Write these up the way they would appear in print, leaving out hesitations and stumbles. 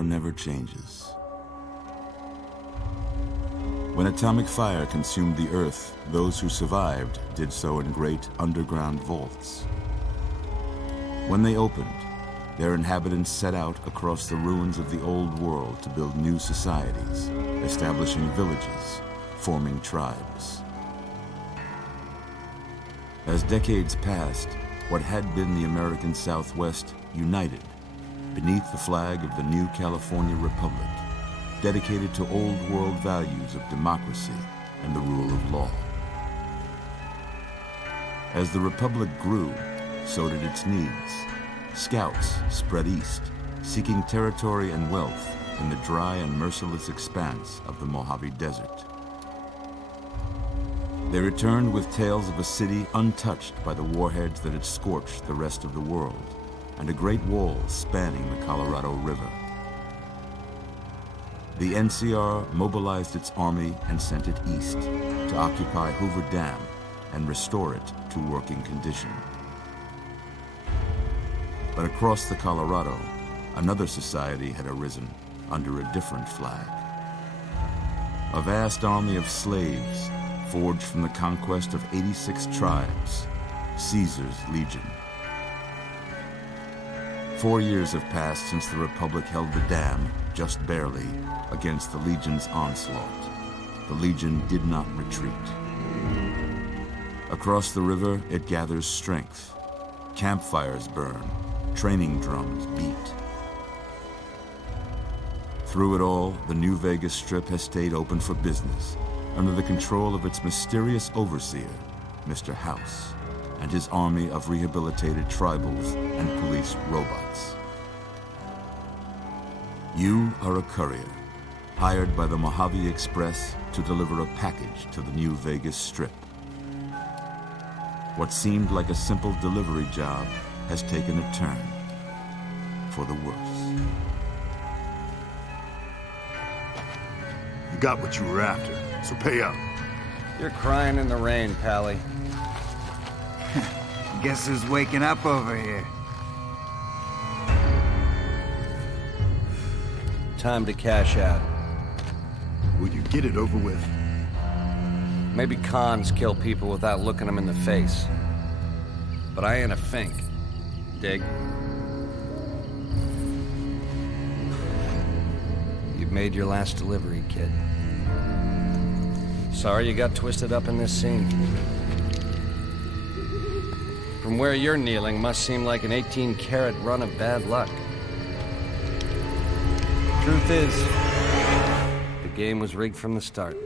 war never changes. When atomic fire consumed the Earth, those who survived did so in great underground vaults. When they opened, their inhabitants set out across the ruins of the old world to build new societies, establishing villages, forming tribes. As decades passed, what had been the American Southwest united beneath the flag of the new California Republic, dedicated to old world values of democracy and the rule of law. As the Republic grew, so did its needs. Scouts spread east, seeking territory and wealth in the dry and merciless expanse of the Mojave Desert. They returned with tales of a city untouched by the warheads that had scorched the rest of the world, and a great wall spanning the Colorado River. The NCR mobilized its army and sent it east to occupy Hoover Dam and restore it to working condition. But across the Colorado, another society had arisen under a different flag. A vast army of slaves forged from the conquest of 86 tribes, Caesar's Legion. 4 years have passed since the Republic held the dam, just barely, against the Legion's onslaught. The Legion did not retreat. Across the river, it gathers strength. Campfires burn, training drums beat. Through it all, the New Vegas Strip has stayed open for business, under the control of its mysterious overseer, Mr. House, and his army of rehabilitated tribals and police robots. You are a courier, hired by the Mojave Express to deliver a package to the New Vegas Strip. What seemed like a simple delivery job has taken a turn for the worse. You got what you were after, so pay up. You're crying in the rain, Pally. Guess who's waking up over here? Time to cash out. Will you get it over with? Maybe cons kill people without looking them in the face. But I ain't a fink. Dig? You've made your last delivery, kid. Sorry you got twisted up in this scene. From where you're kneeling must seem like an 18-carat run of bad luck. Truth is, the game was rigged from the start.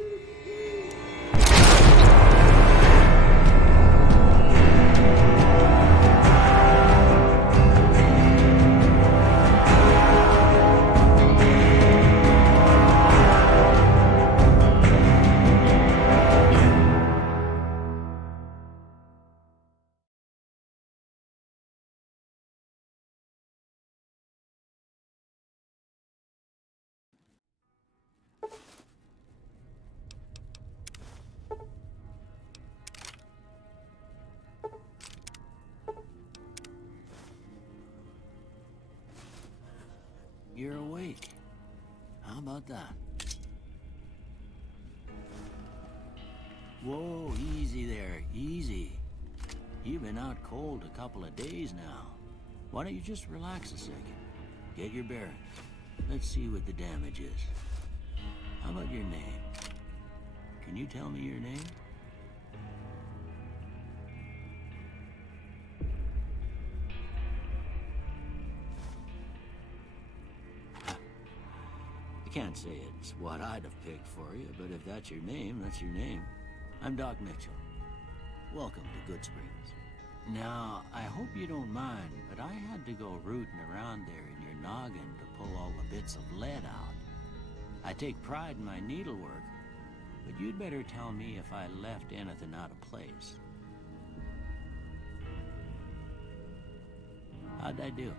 You're awake. How about that? Whoa, easy there, easy. You've been out cold a couple of days now. Why don't you just relax a second? Get your bearings. Let's see what the damage is. How about your name? Can you tell me your name? Can't say it's what I'd have picked for you, but if that's your name, that's your name. I'm Doc Mitchell. Welcome to Good Springs. Now, I hope you don't mind, but I had to go rooting around there in your noggin to pull all the bits of lead out. I take pride in my needlework, but you'd better tell me if I left anything out of place. How'd I do?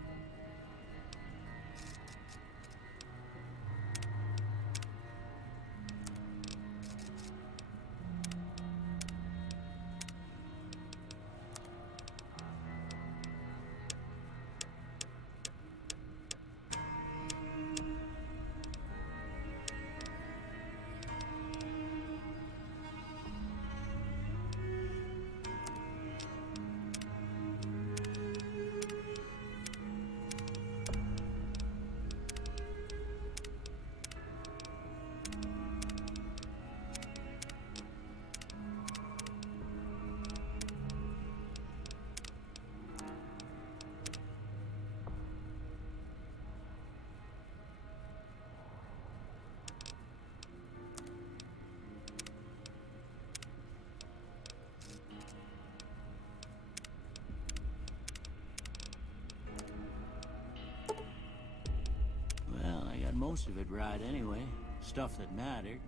most of it right anyway. Stuff that mattered.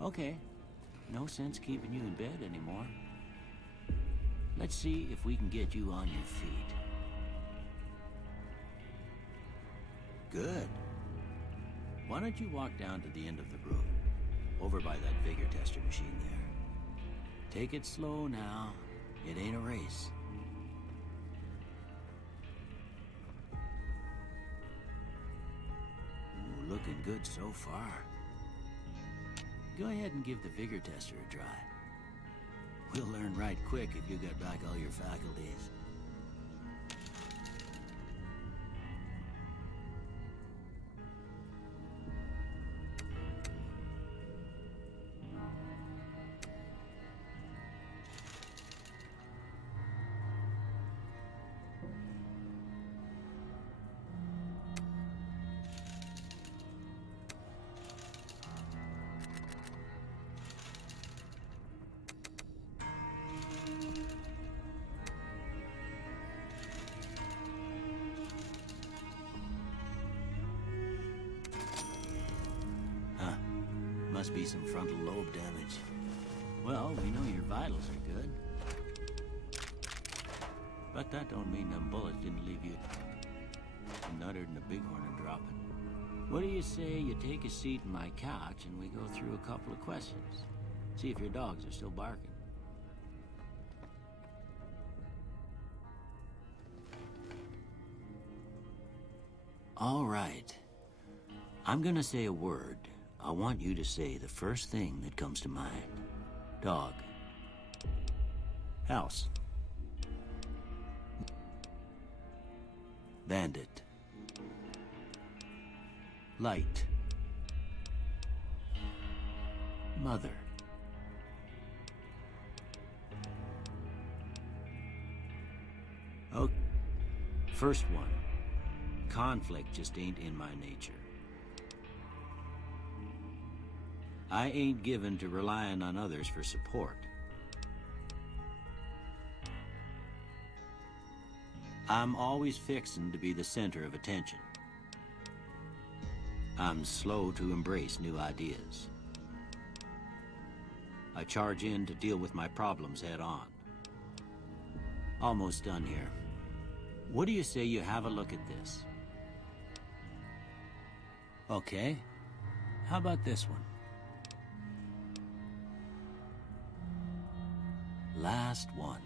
Okay. No sense keeping you in bed anymore. Let's see if we can get you on your feet. Good. Why don't you walk down to the end of the room, over by that vigor tester machine there. Take it slow now. It ain't a race. Ooh, looking good so far. Go ahead and give the vigor tester a try. We'll learn right quick if you got back all your faculties. Must be some frontal lobe damage. Well, we know your vitals are good. But that don't mean them bullets didn't leave you nuttered and a bighorn and dropping. What do you say you take a seat in my couch and we go through a couple of questions? See if your dogs are still barking. All right. I'm gonna say a word. I want you to say the first thing that comes to mind. Dog. House. Bandit. Light. Mother. Okay. First one. Conflict just ain't in my nature. I ain't given to relying on others for support. I'm always fixin' to be the center of attention. I'm slow to embrace new ideas. I charge in to deal with my problems head on. Almost done here. What do you say you have a look at this? Okay. How about this one? Last one.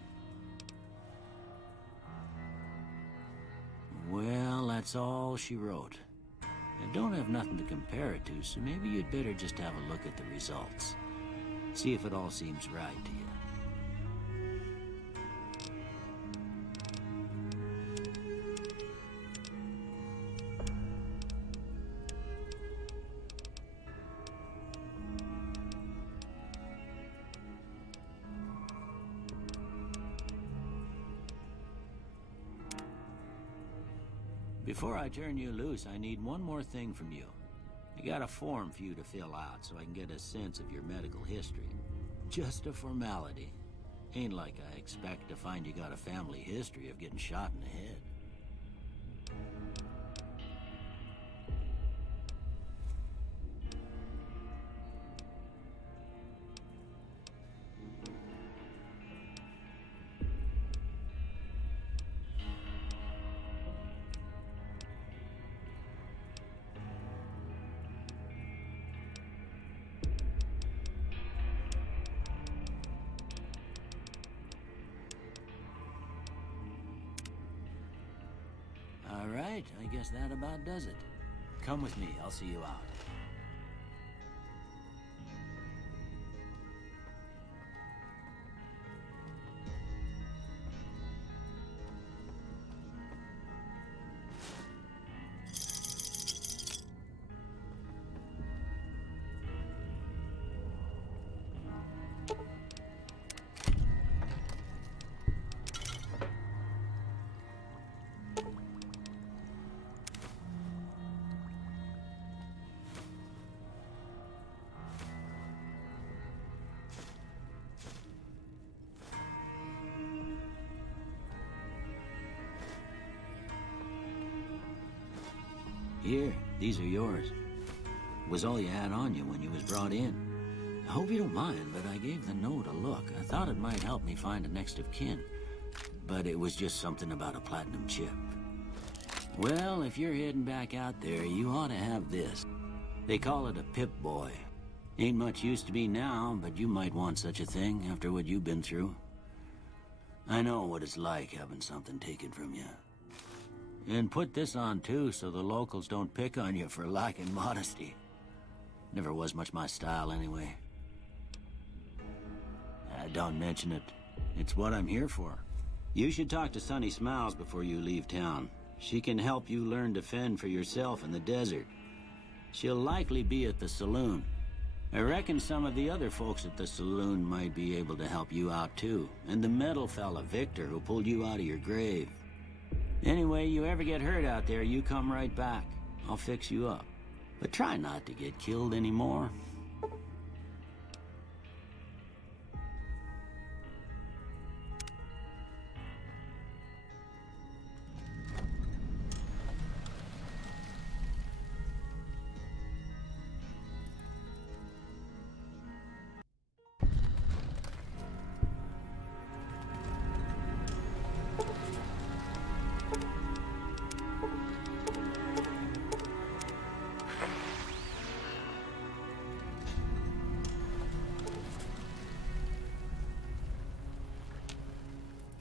Well, that's all she wrote. I don't have nothing to compare it to, so maybe you'd better just have a look at the results. See if it all seems right to you. Before I turn you loose, I need one more thing from you. I got a form for you to fill out so I can get a sense of your medical history. Just a formality. Ain't like I expect to find you got a family history of getting shot in the head. All right, I guess that about does it. Come with me, I'll see you out. Here, these are yours. was all you had on you when you was brought in. I hope you don't mind, but I gave the note a look. I thought it might help me find a next of kin, but it was just something about a platinum chip. Well, if you're heading back out there, you ought to have this. They call it a Pip-Boy. Ain't much use to me now, but you might want such a thing after what you've been through. I know what it's like having something taken from you. And put this on too, so the locals don't pick on you for lacking modesty. Never was much my style anyway. Don't mention it. It's what I'm here for. You should talk to Sunny Smiles before you leave town. She can help you learn to fend for yourself in the desert. She'll likely be at the saloon. I reckon some of the other folks at the saloon might be able to help you out too. And the metal fella, Victor, who pulled you out of your grave. Anyway, you ever get hurt out there, you come right back. I'll fix you up. But try not to get killed anymore.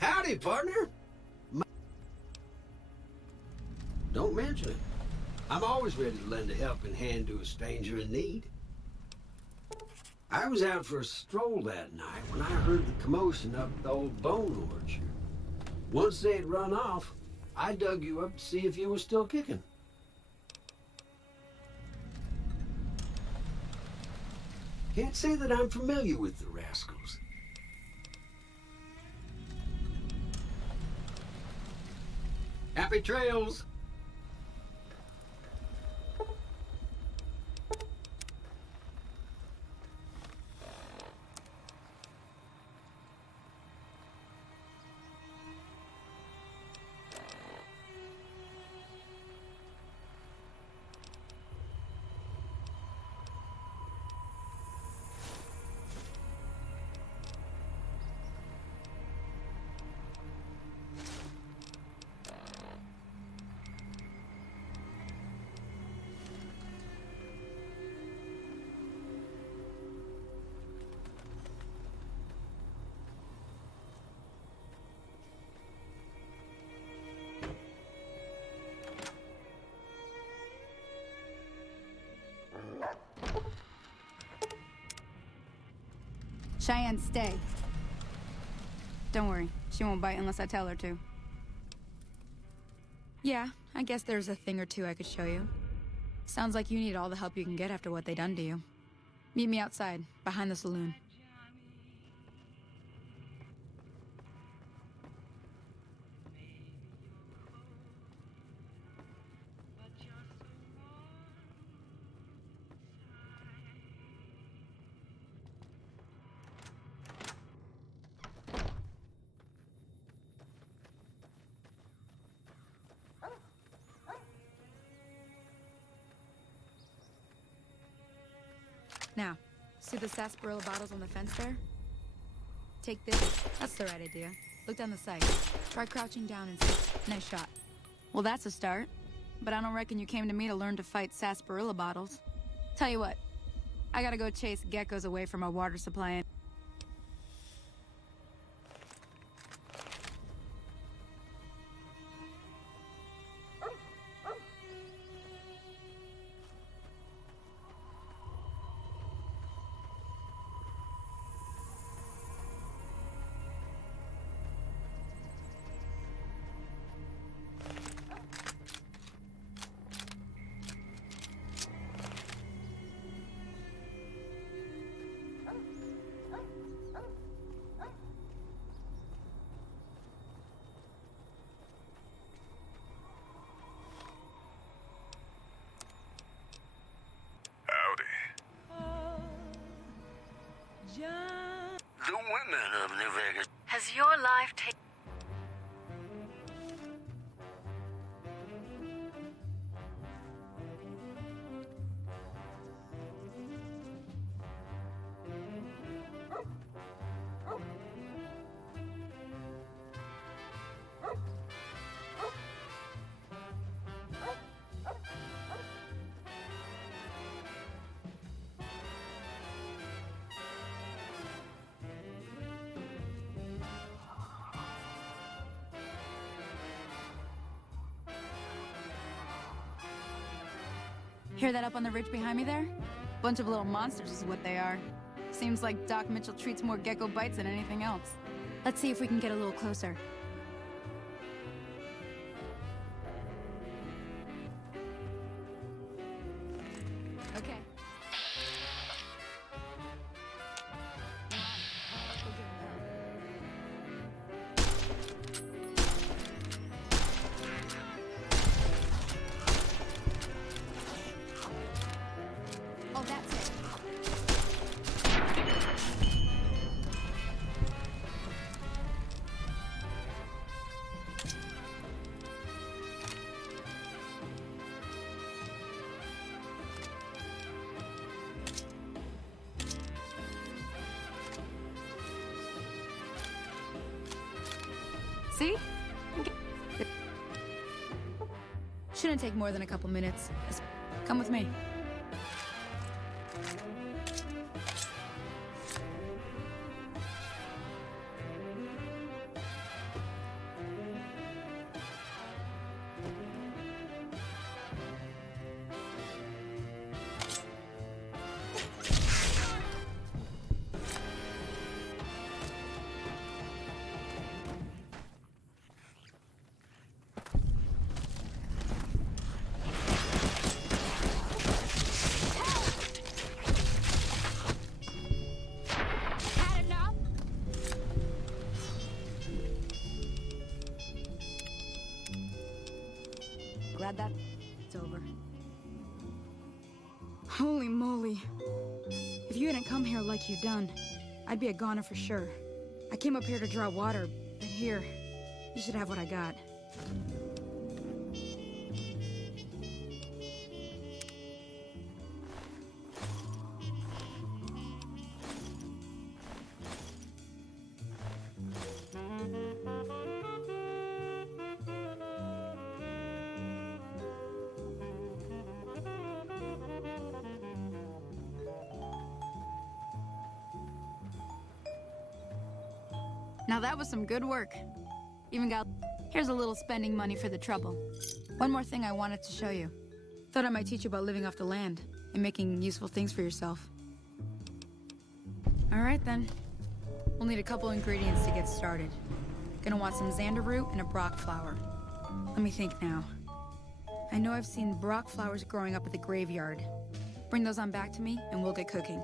Howdy, partner. Don't mention it. I'm always ready to lend a helping hand to a stranger in need. I was out for a stroll that night when I heard the commotion up at the old bone orchard. Once they'd run off, I dug you up to see if you were still kicking. Can't say that I'm familiar with the rascals. Happy trails! Cheyenne, stay. Don't worry, she won't bite unless I tell her to. Yeah, I guess there's a thing or two I could show you. Sounds like you need all the help you can get after what they done to you. Meet me outside, behind the saloon. Now, see the sarsaparilla bottles on the fence there? Take this. That's the right idea. Look down the sight. Try crouching down and see. Nice shot. Well, that's a start. But I don't reckon you came to me to learn to fight sarsaparilla bottles. Tell you what, I gotta go chase geckos away from our water supply and... Hear that up on the ridge behind me there? Bunch of little monsters is what they are. Seems like Doc Mitchell treats more gecko bites than anything else. Let's see if we can get a little closer. Okay. Let's go give him hell. Oh, that's it. See? Shouldn't take more than a couple minutes. Come with me. Had enough? Glad that it's over. Holy moly. If you hadn't come here like you done, I'd be a goner for sure. I came up here to draw water, but here, you should have what I got. Now that was some good work. Even got... Here's a little spending money for the trouble. One more thing I wanted to show you. Thought I might teach you about living off the land and making useful things for yourself. All right then. We'll need a couple ingredients to get started. Gonna want some xander root and a brock flower. Let me think now. I know I've seen brock flowers growing up at the graveyard. Bring those on back to me and we'll get cooking.